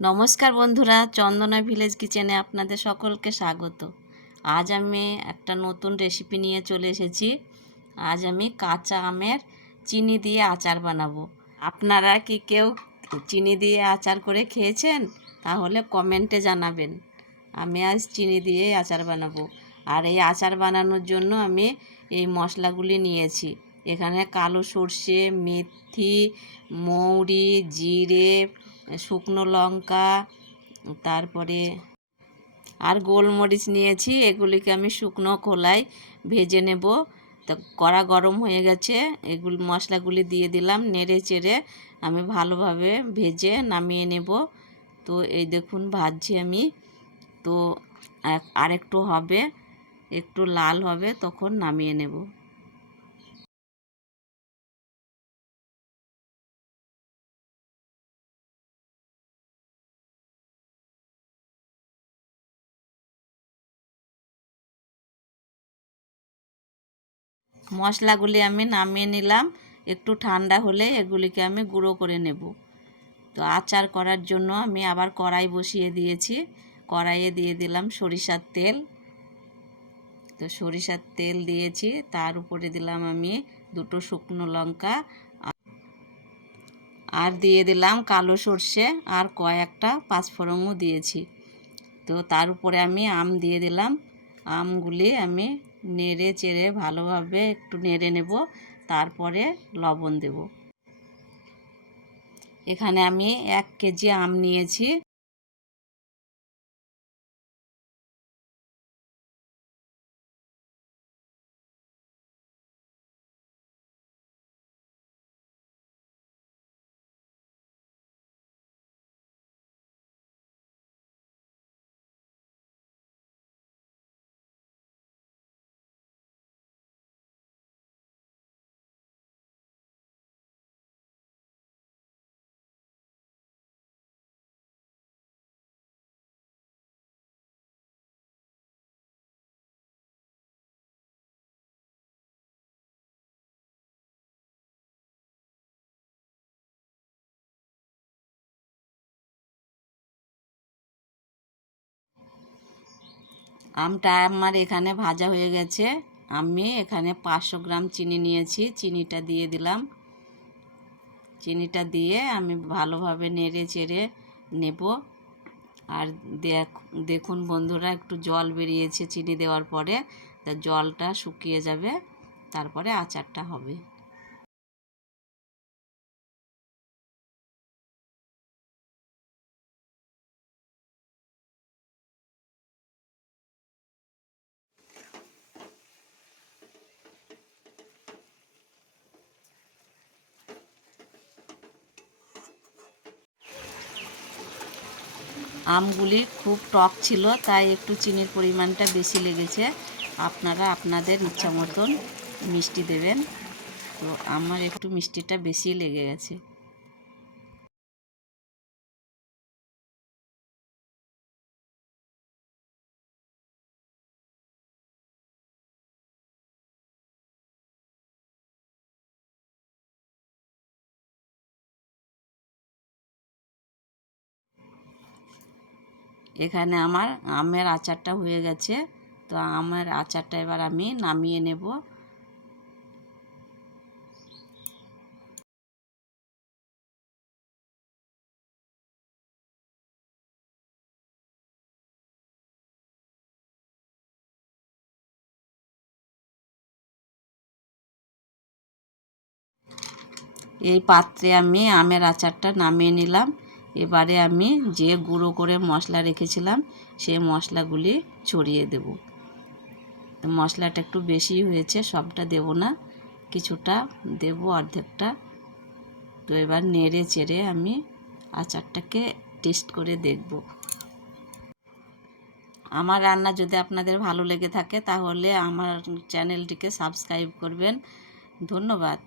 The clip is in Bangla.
নমস্কার বন্ধুরা, চন্দনা ভিলেজ কিচেনে আপনাদের সকলকে স্বাগত। আজ আমি একটা নতুন রেসিপি নিয়ে চলে এসেছি। আজ আমি কাঁচা আমের চিনি দিয়ে আচার বানাবো। আপনারা কি কেউ চিনি দিয়ে আচার করে খেয়েছেন? তাহলে কমেন্টে জানাবেন। আমি আজ চিনি দিয়ে আচার বানাবো। আর এই আচার বানানোর জন্য আমি এই মশলাগুলি নিয়েছি। এখানে কালো সর্ষে, মেথি, মৌরি, জিরে, শুকনো লঙ্কা, তারপরে আর গোলমরিচ নিয়েছি। এগুলিকে আমি শুকনো খোলায় ভেজে নেব। তো কড়া গরম হয়ে গেছে। এগুলি মশলাগুলি দিয়ে দিলাম নেড়ে চেড়ে। আমি ভালোভাবে ভেজে নামিয়ে নেব। তো এই দেখুন ভাজছি আমি। তো আরেকটু হবে, একটু লাল হবে, তখন নামিয়ে নেব। মশলাগুলি আমি নামিয়ে নিলাম। একটু ঠান্ডা হলে এগুলিকে আমি গুঁড়ো করে নেব। তো আচার করার জন্য আমি আবার কড়াই বসিয়ে দিয়েছি। কড়াইয়ে দিয়ে দিলাম সরিষার তেল। তো সরিষার তেল দিয়েছি। তার উপরে দিলাম আমি দুটো শুকনো লঙ্কা। আর দিয়ে দিলাম কালো সর্ষে আর কয়েকটা পাঁচফোড়নও দিয়েছি। তো তার উপরে আমি আম দিয়ে দিলাম। আমগুলি আমি নেড়ে চেড়ে ভালোভাবে একটু নেড়ে নেব, তারপরে লবণ দেব। এখানে আমি এক কেজি আম নিয়েছি। আমটা আমার এখানে ভাজা হয়ে গেছে। আমি এখানে পাঁচশো গ্রাম চিনি নিয়েছি। চিনিটা দিয়ে দিলাম। চিনিটা দিয়ে আমি ভালোভাবে নেড়ে চেড়ে নেব। আর দেখুন বন্ধুরা, একটু জল বেরিয়েছে চিনি দেওয়ার পরে। তা জলটা শুকিয়ে যাবে, তারপরে আচারটা হবে। আমগুলি খুব টক ছিল, তাই একটু চিনির পরিমাণটা বেশি লেগেছে। আপনারা আপনাদের ইচ্ছা মতন মিষ্টি দেবেন। তো আমার একটু মিষ্টিটা বেশি লেগে গেছে। এখানে আমার আমের আচারটা হয়ে গেছে। তো আমের আচারটা এবার আমি নামিয়ে নেব। এই পাত্রে আমি আমের আচারটা নামিয়ে নিলাম। এবারে আমি যে গুঁড়ো করে মশলা রেখেছিলাম, সেই মশলাগুলি ছড়িয়ে দেব। মশলাটা একটু বেশি হয়েছে, সবটা দেব না, কিছুটা দেব অর্ধেকটা। তো এবার নেড়ে চেড়ে আমি আচারটাকে টেস্ট করে দেখব। আমার রান্না যদি আপনাদের ভালো লেগে থাকে, তাহলে আমার চ্যানেলটিকে সাবস্ক্রাইব করবেন। ধন্যবাদ।